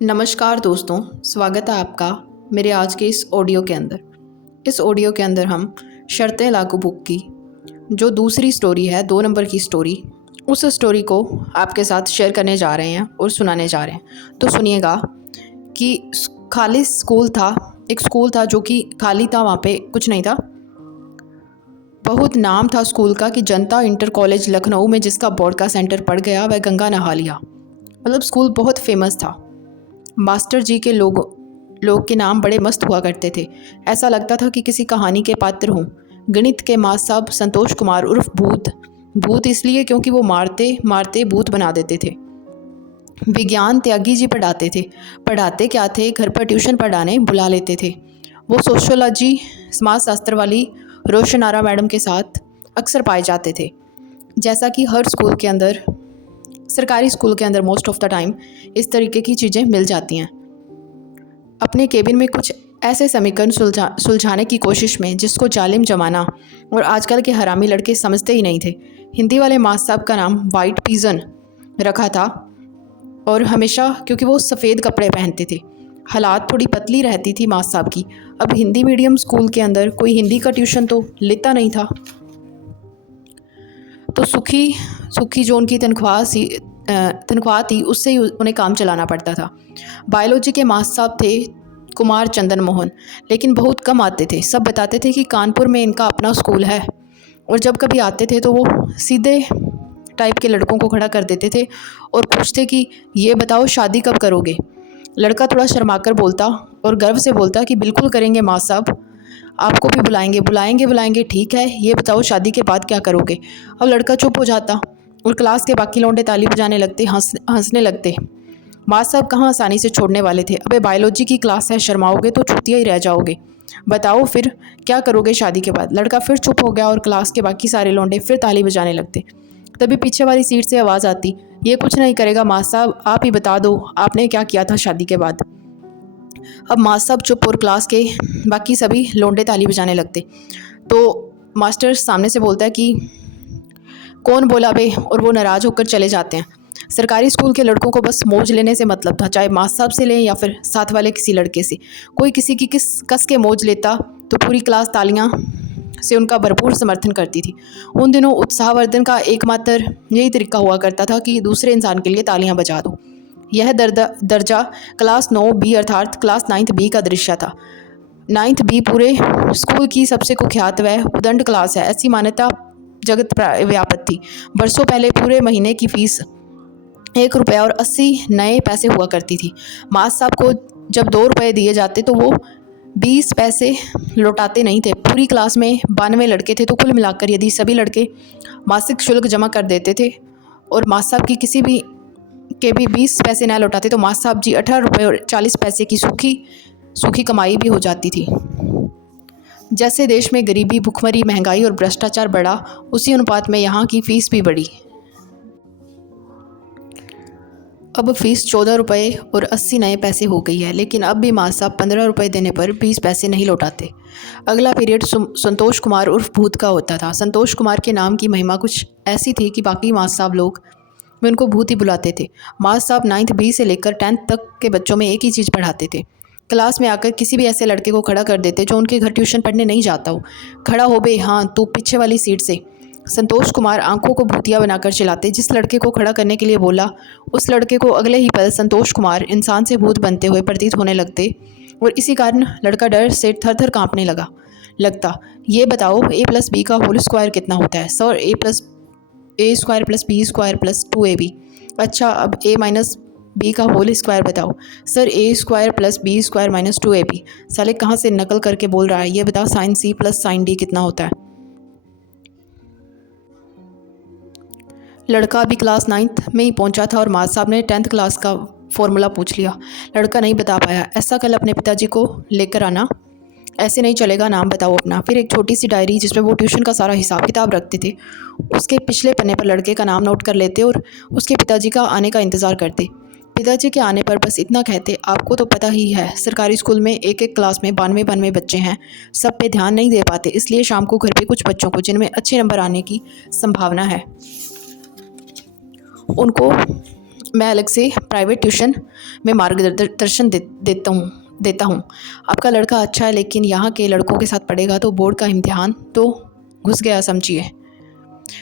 नमस्कार दोस्तों, स्वागत है आपका मेरे आज के इस ऑडियो के अंदर। इस ऑडियो के अंदर हम शर्तें लागू बुक की जो दूसरी स्टोरी है, 2 नंबर की स्टोरी, उस स्टोरी को आपके साथ शेयर करने जा रहे हैं और सुनाने जा रहे हैं। तो सुनिएगा कि खाली स्कूल था, एक स्कूल था जो कि खाली था, वहाँ पे कुछ नहीं था। बहुत नाम था स्कूल का कि जनता इंटर कॉलेज लखनऊ में जिसका बोर्ड का सेंटर पड़ गया वह गंगा नहा लिया। मतलब स्कूल बहुत फेमस था। मास्टर जी के लोग के नाम बड़े मस्त हुआ करते थे। ऐसा लगता था कि किसी कहानी के पात्र हों। गणित के मास्टर साहब संतोष कुमार उर्फ भूत इसलिए क्योंकि वो मारते मारते भूत बना देते थे। विज्ञान त्यागी जी पढ़ाते क्या थे, घर पर ट्यूशन पढ़ाने बुला लेते थे। वो सोशियोलॉजी समाज शास्त्र वाली रोशनारा मैडम के साथ अक्सर पाए जाते थे। जैसा कि हर स्कूल के अंदर, सरकारी स्कूल के अंदर मोस्ट ऑफ द टाइम इस तरीके की चीज़ें मिल जाती हैं। अपने केबिन में कुछ ऐसे समीकरण सुलझाने की कोशिश में जिसको जालिम जमाना और आजकल के हरामी लड़के समझते ही नहीं थे। हिंदी वाले मास्टर साहब का नाम वाइट पिजन रखा था और हमेशा क्योंकि वो सफ़ेद कपड़े पहनते थे। हालात थोड़ी पतली रहती थी मास्टर साहब की। अब हिंदी मीडियम स्कूल के अंदर कोई हिंदी का ट्यूशन तो लेता नहीं था, तो सुखी जो उनकी तनख्वाह थी उससे ही उन्हें काम चलाना पड़ता था। बायोलॉजी के मास्टर साहब थे कुमार चंदन मोहन, लेकिन बहुत कम आते थे। सब बताते थे कि कानपुर में इनका अपना स्कूल है, और जब कभी आते थे तो वो सीधे टाइप के लड़कों को खड़ा कर देते थे और पूछते कि ये बताओ शादी कब करोगे। लड़का थोड़ा शर्माकर बोलता और गर्व से बोलता कि बिल्कुल करेंगे मास्टर साहब, आपको भी बुलाएंगे, ठीक है, ये बताओ शादी के बाद क्या करोगे। अब लड़का चुप हो जाता और क्लास के बाकी लौंडे ताली बजाने लगते, हंसने लगते। मास्टर साहब कहाँ आसानी से छोड़ने वाले थे। अबे बायोलॉजी की क्लास है, शर्माओगे तो छुट्टियाँ ही रह जाओगे, बताओ फिर क्या करोगे शादी के बाद। लड़का फिर चुप हो गया और क्लास के बाकी सारे लौंडे फिर ताली बजाने लगते। तभी पीछे वाली सीट से आवाज़ आती, ये कुछ नहीं करेगा मास्टर साहब, आप ही बता दो आपने क्या किया था शादी के बाद। अब मास्टर साहब चुप और क्लास के बाकी सभी लौंडे ताली बजाने लगते। तो मास्टर सामने से बोलता है कि कौन बोला बे, और वो नाराज़ होकर चले जाते हैं। सरकारी स्कूल के लड़कों को बस मौज लेने से मतलब था, चाहे मास्टर साहब से लें या फिर साथ वाले किसी लड़के से। कोई किसी की कस के मौज लेता तो पूरी क्लास तालियां से उनका भरपूर समर्थन करती थी। उन दिनों उत्साहवर्धन का एकमात्र यही तरीका हुआ करता था कि दूसरे इंसान के लिए तालियां बजा दो। यह दर्जा क्लास 9 बी अर्थात क्लास 9th बी का दृश्य था। 9th बी पूरे स्कूल की सबसे कुख्यात व उदंड क्लास है, ऐसी मान्यता जगत व्यापक थी। बरसों पहले पूरे महीने की फीस 1 रुपया और 80 नए पैसे हुआ करती थी। मास्टर साहब को जब 2 रुपये दिए जाते तो वो 20 पैसे लौटाते नहीं थे। पूरी क्लास में 92 लड़के थे, तो कुल मिलाकर यदि सभी लड़के मासिक शुल्क जमा कर देते थे और मास्टर साहब की किसी भी 20 पैसे न लौटाते तो मास्टर साहब जी 18 रुपये और 40 पैसे की सूखी कमाई भी हो जाती थी। जैसे देश में गरीबी, भुखमरी, महंगाई और भ्रष्टाचार बढ़ा, उसी अनुपात में यहाँ की फ़ीस भी बढ़ी। अब फीस 14 रुपये और 80 नए पैसे हो गई है, लेकिन अब भी मास्टर साहब 15 रुपये देने पर 20 पैसे नहीं लौटाते। अगला पीरियड संतोष कुमार उर्फ भूत का होता था। संतोष कुमार के नाम की महिमा कुछ ऐसी थी कि बाकी मास्टर साहब लोग वे उनको भूत ही बुलाते थे। मास्टर साहब 9th बी से लेकर 10th तक के बच्चों में एक ही चीज़ पढ़ाते थे। क्लास में आकर किसी भी ऐसे लड़के को खड़ा कर देते जो उनके घर ट्यूशन पढ़ने नहीं जाता हो। खड़ा हो बे, हाँ तू पीछे वाली सीट से। संतोष कुमार आंखों को भूतिया बनाकर चिल्लाते। जिस लड़के को खड़ा करने के लिए बोला उस लड़के को अगले ही पल संतोष कुमार इंसान से भूत बनते हुए प्रतीत होने लगते, और इसी कारण लड़का डर से थर थर काँपने लगता। ये बताओ a+b का होल स्क्वायर कितना होता है। Sir a² + b² + 2ab। अच्छा, अब a - b का होल स्क्वायर बताओ। Sir a² + b² - 2ab। साले कहाँ से नकल करके बोल रहा है, ये बताओ sin c + sin d कितना होता है। लड़का अभी क्लास 9th में ही पहुंचा था और मास्टर साहब ने 10th क्लास का फॉर्मूला पूछ लिया। लड़का नहीं बता पाया। ऐसा कल अपने पिताजी को लेकर आना, ऐसे नहीं चलेगा, नाम बताओ अपना। फिर एक छोटी सी डायरी जिसमें वो ट्यूशन का सारा हिसाब किताब रखते थे, उसके पिछले पन्ने पर लड़के का नाम नोट कर लेते और उसके पिताजी का आने का इंतज़ार करते। पिताजी के आने पर बस इतना कहते, आपको तो पता ही है सरकारी स्कूल में एक क्लास में 92 बच्चे हैं, सब पे ध्यान नहीं दे पाते, इसलिए शाम को घर पे कुछ बच्चों को जिनमें अच्छे नंबर आने की संभावना है उनको मैं अलग से प्राइवेट ट्यूशन में मार्गदर्शन देता हूँ। आपका लड़का अच्छा है, लेकिन यहाँ के लड़कों के साथ पढ़ेगा तो बोर्ड का इम्तिहान तो घुस गया समझिए।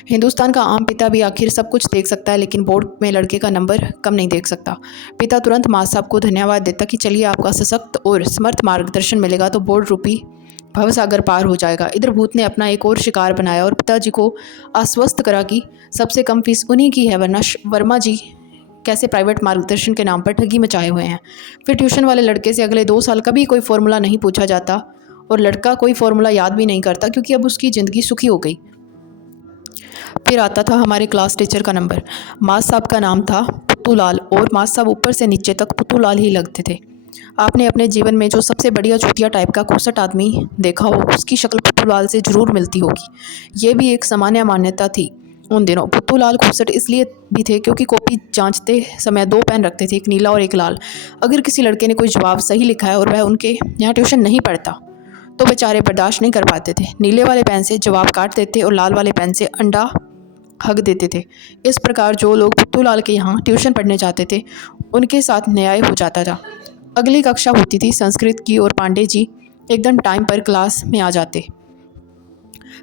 हिंदुस्तान का आम पिता भी आखिर सब कुछ देख सकता है, लेकिन बोर्ड में लड़के का नंबर कम नहीं देख सकता। पिता तुरंत माँ साहब को धन्यवाद देता कि चलिए आपका सशक्त और समर्थ मार्गदर्शन मिलेगा तो बोर्ड रूपी भवसागर पार हो जाएगा। इधर भूत ने अपना एक और शिकार बनाया और पिताजी को आश्वस्त करा कि सबसे कम फीस उन्हीं की है, वरना वर्मा जी कैसे प्राइवेट मार्गदर्शन के नाम पर ठगी मचाए हुए हैं। फिर ट्यूशन वाले लड़के से अगले 2 साल कभी कोई फॉर्मूला नहीं पूछा जाता और लड़का कोई फॉर्मूला याद भी नहीं करता, क्योंकि अब उसकी ज़िंदगी सुखी हो गई। फिर आता था हमारे क्लास टीचर का नंबर। मास साहब का नाम था पुत्तूलाल और मास साहब ऊपर से नीचे तक पुत्तूलाल ही लगते थे। आपने अपने जीवन में जो सबसे बढ़िया चूतिया टाइप का खूसट आदमी देखा हो, उसकी शक्ल पुत्तूलाल से जरूर मिलती होगी। ये भी एक सामान्य मान्यता थी उन दिनों। पुत्तूलाल खूसट इसलिए भी थे क्योंकि कॉपी जांचते समय 2 पेन रखते थे, एक नीला और एक लाल। अगर किसी लड़के ने कोई जवाब सही लिखा है और वह उनके यहाँ ट्यूशन नहीं पढ़ता तो बेचारे बर्दाश्त नहीं कर पाते थे। नीले वाले पेन से जवाब काट देते और लाल वाले पेन से अंडा हक देते थे। इस प्रकार जो लोग पुत्तूलाल के यहाँ ट्यूशन पढ़ने जाते थे उनके साथ न्याय हो जाता था। अगली कक्षा होती थी संस्कृत की और पांडे जी एकदम टाइम पर क्लास में आ जाते।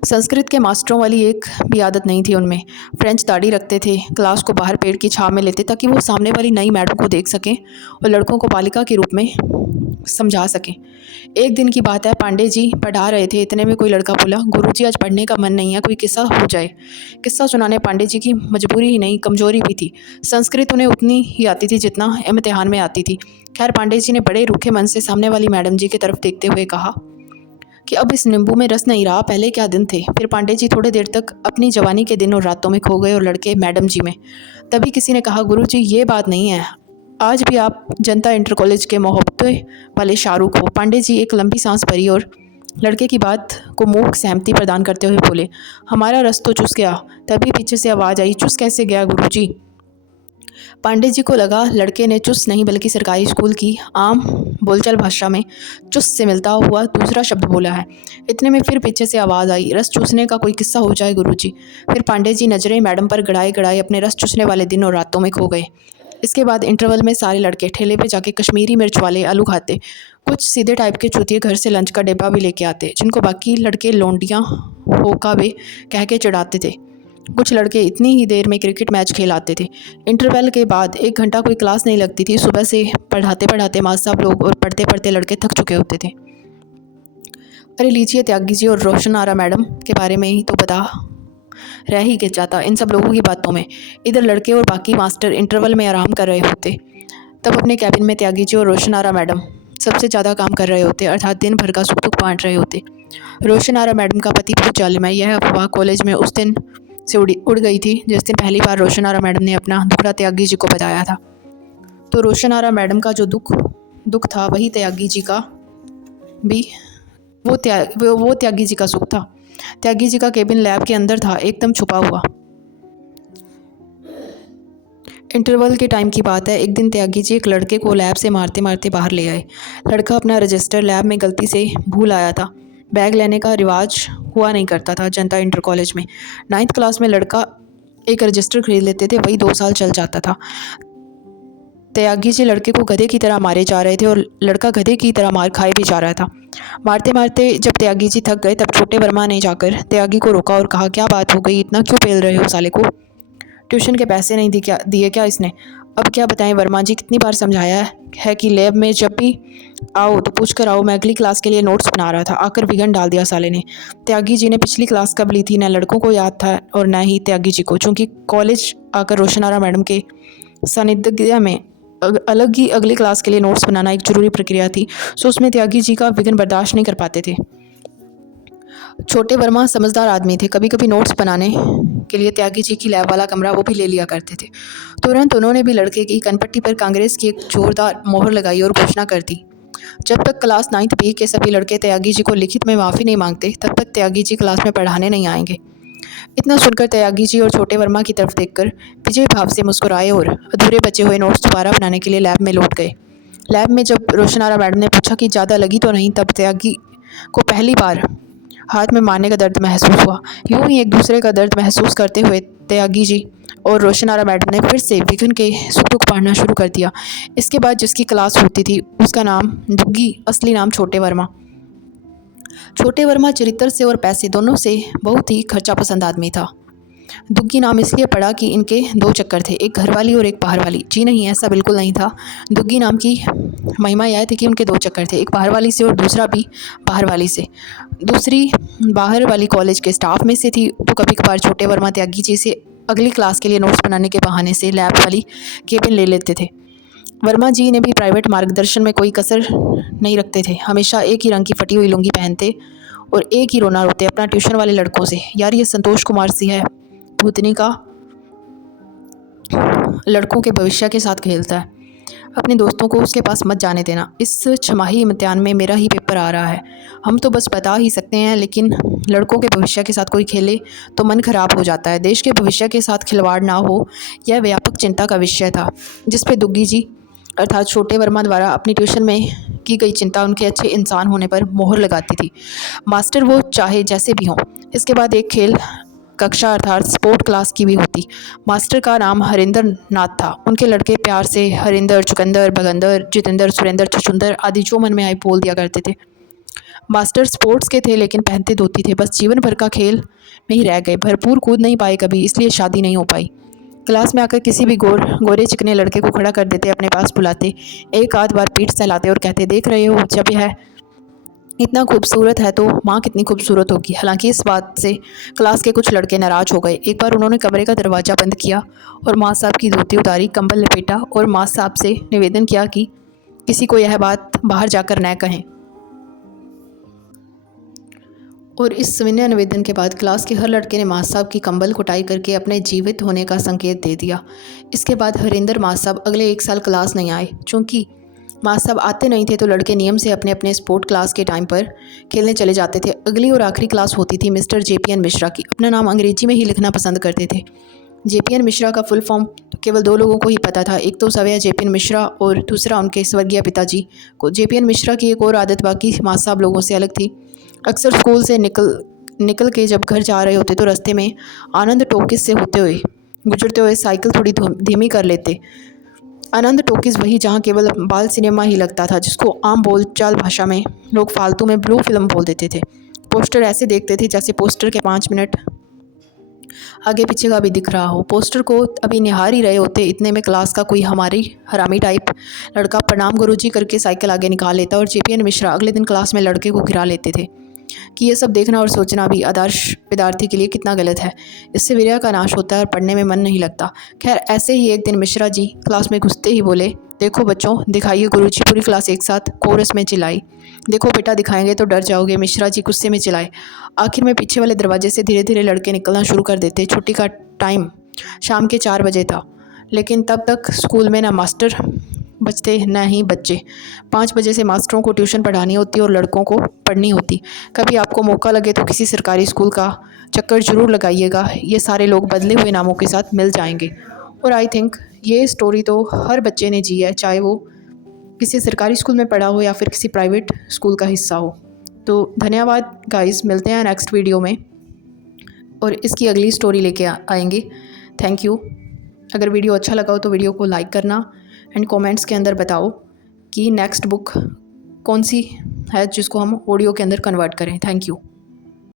संस्कृत के मास्टरों वाली एक भी आदत नहीं थी उनमें। फ्रेंच दाढ़ी रखते थे, क्लास को बाहर पेड़ की छाँव में लेते ताकि वो सामने वाली नई मैडम को देख सकें और लड़कों को बालिका के रूप में समझा सकें। एक दिन की बात है, पांडे जी पढ़ा रहे थे, इतने में कोई लड़का बोला, गुरुजी आज पढ़ने का मन नहीं है, कोई किस्सा हो जाए। किस्सा सुनाने पांडे जी की मजबूरी ही नहीं कमजोरी भी थी। संस्कृत उन्हें उतनी ही आती थी जितना इम्तिहान में आती थी। खैर, पांडे जी ने बड़े रूखे मन से सामने वाली मैडम जी की तरफ देखते हुए कहा कि अब इस नींबू में रस नहीं रहा, पहले क्या दिन थे। फिर पांडे जी थोड़ी देर तक अपनी जवानी के दिन और रातों में खो गए और लड़के मैडम जी में। तभी किसी ने कहा, गुरुजी ये बात नहीं है, आज भी आप जनता इंटर कॉलेज के मोहब्बत वाले शाहरुख हो। पांडे जी एक लंबी सांस भरी और लड़के की बात को मूक सहमति प्रदान करते हुए बोले, हमारा रस तो चुस गया। तभी पीछे से आवाज़ आई, चुस कैसे गया गुरुजी? पांडे जी को लगा लड़के ने चुस नहीं बल्कि सरकारी स्कूल की आम बोलचाल भाषा में चुस से मिलता हुआ दूसरा शब्द बोला है। इतने में फिर पीछे से आवाज़ आई, रस चूसने का कोई किस्सा हो जाए गुरुजी। फिर पांडे जी नजरें मैडम पर गड़ाए गड़ाए अपने रस चूसने वाले दिन और रातों में खो गए। इसके बाद इंटरवल में सारे लड़के ठेले पे जाके कश्मीरी मिर्च वाले आलू खाते। कुछ सीधे टाइप के चूतिए घर से लंच का डिब्बा भी लेके आते, जिनको बाकी लड़के लौंडियाँ होका वे कह के चिढ़ाते थे। कुछ लड़के इतनी ही देर में क्रिकेट मैच खेल आते थे। इंटरवल के बाद 1 घंटा कोई क्लास नहीं लगती थी। सुबह से पढ़ाते पढ़ाते मास्टर साहब लोग और पढ़ते पढ़ते लड़के थक चुके होते थे। अरे लीजिए, त्यागी जी और रोशन आरा मैडम के बारे में ही तो बता रह ही के जाता इन सब लोगों की बातों में। इधर लड़के और बाकी मास्टर इंटरवल में आराम कर रहे होते, तब अपने कैबिन में त्यागी जी और रोशन आरा मैडम सबसे ज़्यादा काम कर रहे होते, अर्थात दिन भर का सुख दुख बांट रहे होते। रोशन आरा मैडम का पति बहुत जालिम है। यह अफवाह कॉलेज में उस दिन से उड़ गई थी जिस दिन पहली बार रोशन आरा मैडम ने अपना दुखड़ा त्यागी जी को बताया था। तो रोशन आरा मैडम का जो दुख था वही त्यागी जी का भी वो त्यागी जी का सुख था। त्यागी जी का केबिन लैब के अंदर था, एकदम छुपा हुआ। इंटरवल के टाइम की बात है। एक दिन त्यागी जी एक लड़के को लैब से मारते मारते बाहर ले आए। लड़का अपना रजिस्टर लैब में गलती से भूल आया था। बैग लेने का रिवाज हुआ नहीं करता था जनता इंटर कॉलेज में। 9th क्लास में लड़का एक रजिस्टर खरीद लेते थे, वही 2 साल चल जाता था। त्यागी जी लड़के को गधे की तरह मारे जा रहे थे और लड़का गधे की तरह मार खाए भी जा रहा था। मारते मारते जब त्यागी जी थक गए तब छोटे वर्मा ने जाकर त्यागी को रोका और कहा, क्या बात हो गई, इतना क्यों पेल रहे हो साले को? ट्यूशन के पैसे नहीं दिए क्या इसने? अब क्या बताएं वर्मा जी, कितनी बार समझाया है कि लैब में जब भी आओ तो पूछ कर आओ। मैं अगली क्लास के लिए नोट्स बना रहा था, आकर विघन डाल दिया साले ने। त्यागी जी ने पिछली क्लास कब ली थी न लड़कों को याद था और न ही त्यागी जी को। चूँकि कॉलेज आकर रोशन आरा मैडम के सानिध्य में अलग ही अगली क्लास के लिए नोट्स बनाना एक जरूरी प्रक्रिया थी, सो उसमें त्यागी जी का विघन बर्दाश्त नहीं कर पाते थे। छोटे वर्मा समझदार आदमी थे। कभी कभी नोट्स बनाने के लिए त्यागी जी की लैब वाला कमरा वो भी ले लिया करते थे। तुरंत उन्होंने भी लड़के की कनपट्टी पर कांग्रेस की एक जोरदार मोहर लगाई और घोषणा कर दी, जब तक क्लास 9th B के सभी लड़के त्यागी जी को लिखित में माफ़ी नहीं मांगते तब तक त्यागी जी क्लास में पढ़ाने नहीं आएंगे। इतना सुनकर त्यागी जी और छोटे वर्मा की तरफ देखकर विजय भाव से मुस्कुराए और अधूरे बचे हुए नोट्स दोबारा बनाने के लिए लैब में लौट गए। लैब में जब रोशन आरा मैडम ने पूछा कि ज़्यादा लगी तो नहीं, तब त्यागी को पहली बार हाथ में मारने का दर्द महसूस हुआ। यूं ही एक दूसरे का दर्द महसूस करते हुए त्यागी जी और रोशनारा मैडम ने फिर से विघन के सुख दुख पढ़ना शुरू कर दिया। इसके बाद जिसकी क्लास होती थी उसका नाम डुग्गी, असली नाम छोटे वर्मा। छोटे वर्मा चरित्र से और पैसे दोनों से बहुत ही खर्चा पसंद आदमी था। दुग्गी नाम इसलिए पड़ा कि इनके दो चक्कर थे, एक घर वाली और एक बाहर वाली। जी नहीं, ऐसा बिल्कुल नहीं था। दुग्गी नाम की महिमा यह थी कि उनके दो चक्कर थे, एक बाहर वाली से और दूसरा भी बाहर वाली से। दूसरी बाहर वाली कॉलेज के स्टाफ में से थी, तो कभी कभार छोटे वर्मा त्यागी जी से अगली क्लास के लिए नोट्स बनाने के बहाने से लैब वाली केबिन ले लेते थे। वर्मा जी ने भी प्राइवेट मार्गदर्शन में कोई कसर नहीं रखते थे। हमेशा एक ही रंग की फटी हुई लुंगी पहनते और एक ही रोना रोते अपना ट्यूशन वाले लड़कों से। यार ये संतोष कुमार सी है, भूतनी का लड़कों के भविष्य के साथ खेलता है। अपने दोस्तों को उसके पास मत जाने देना। इस छमाही इम्तिहान में मेरा ही पेपर आ रहा है। हम तो बस बता ही सकते हैं, लेकिन लड़कों के भविष्य के साथ कोई खेले तो मन खराब हो जाता है। देश के भविष्य के साथ खिलवाड़ ना हो, यह व्यापक चिंता का विषय था, जिस पे दुग्गी जी अर्थात छोटे वर्मा द्वारा अपनी ट्यूशन में की गई चिंता उनके अच्छे इंसान होने पर मोहर लगाती थी। मास्टर वो चाहे जैसे भी हों। इसके बाद एक खेल कक्षा अर्थात स्पोर्ट क्लास की भी होती। मास्टर का नाम हरिंदर नाथ था। उनके लड़के प्यार से हरिंदर, चुकंदर, भगंदर, जितेंद्र, सुरेंद्र, छुचुंदर आदि जो मन में आए बोल दिया करते थे। मास्टर स्पोर्ट्स के थे लेकिन पहनते धोती थे। बस जीवन भर का खेल में ही रह गए, भरपूर कूद नहीं पाए कभी, इसलिए शादी नहीं हो पाई। क्लास में आकर किसी भी गोरे चिकने लड़के को खड़ा कर देते, अपने पास बुलाते, एक आध बार पीठ सहलाते और कहते, देख रहे हो जब यह इतना खूबसूरत है तो माँ कितनी खूबसूरत होगी। हालांकि इस बात से क्लास के कुछ लड़के नाराज़ हो गए। एक बार उन्होंने कमरे का दरवाज़ा बंद किया और माँ साहब की धोती उतारी, कंबल लपेटा और माँ साहब से निवेदन किया कि किसी को यह बात बाहर जाकर न कहें। और इस सविनय निवेदन के बाद क्लास के हर लड़के ने माँ साहब की कंबल कुटाई करके अपने जीवित होने का संकेत दे दिया। इसके बाद हरिंदर माँ साहब अगले एक साल क्लास नहीं आए। चूँकि माँ साहब आते नहीं थे तो लड़के नियम से अपने अपने स्पोर्ट क्लास के टाइम पर खेलने चले जाते थे। अगली और आखिरी क्लास होती थी मिस्टर JPN मिश्रा की। अपना नाम अंग्रेजी में ही लिखना पसंद करते थे। JPN मिश्रा का फुल फॉर्म तो केवल दो लोगों को ही पता था, एक तो सवैया JPN मिश्रा और दूसरा उनके स्वर्गीय पिताजी को। JPN मिश्रा की एक और आदत बाकी माँ साहब लोगों से अलग थी। अक्सर स्कूल से निकल के जब घर जा रहे होते तो रास्ते में आनंद टॉकीज से गुजरते हुए साइकिल थोड़ी धीमी कर लेते। आनंद टॉकीज वही जहाँ केवल बाल सिनेमा ही लगता था, जिसको आम बोलचाल भाषा में लोग फालतू में ब्लू फिल्म बोल देते थे। पोस्टर ऐसे देखते थे जैसे पोस्टर के 5 मिनट आगे पीछे का भी दिख रहा हो। पोस्टर को अभी निहार ही रहे होते, इतने में क्लास का कोई हमारी हरामी टाइप लड़का प्रणाम गुरुजी करके साइकिल आगे निकाल लेता और JPN मिश्रा अगले दिन क्लास में लड़के को गिरा लेते थे कि ये सब देखना और सोचना भी आदर्श विद्यार्थी के लिए कितना गलत है। इससे वीर्य का नाश होता है और पढ़ने में मन नहीं लगता। खैर, ऐसे ही एक दिन मिश्रा जी क्लास में घुसते ही बोले, देखो बच्चों दिखाइए। गुरुजी पूरी क्लास एक साथ कोरस में चिल्लाई, देखो बेटा दिखाएंगे तो डर जाओगे। मिश्रा जी गुस्से में चिल्लाए। आखिर में पीछे वाले दरवाजे से धीरे धीरे लड़के निकलना शुरू कर देते। छुट्टी का टाइम शाम के 4 बजे था, लेकिन तब तक स्कूल में ना मास्टर बचते न ही बच्चे। 5 बजे से मास्टरों को ट्यूशन पढ़ानी होती और लड़कों को पढ़नी होती। कभी आपको मौका लगे तो किसी सरकारी स्कूल का चक्कर जरूर लगाइएगा, ये सारे लोग बदले हुए नामों के साथ मिल जाएंगे। और आई थिंक ये स्टोरी तो हर बच्चे ने जी है, चाहे वो किसी सरकारी स्कूल में पढ़ा हो या फिर किसी प्राइवेट स्कूल का हिस्सा हो। तो धन्यवाद गाइस, मिलते हैं नेक्स्ट वीडियो में और इसकी अगली स्टोरी लेके आएंगे। Thank you. अगर वीडियो अच्छा लगा हो तो वीडियो को लाइक करना एंड कमेंट्स के अंदर बताओ कि नेक्स्ट बुक कौन सी है जिसको हम ऑडियो के अंदर कन्वर्ट करें। Thank you.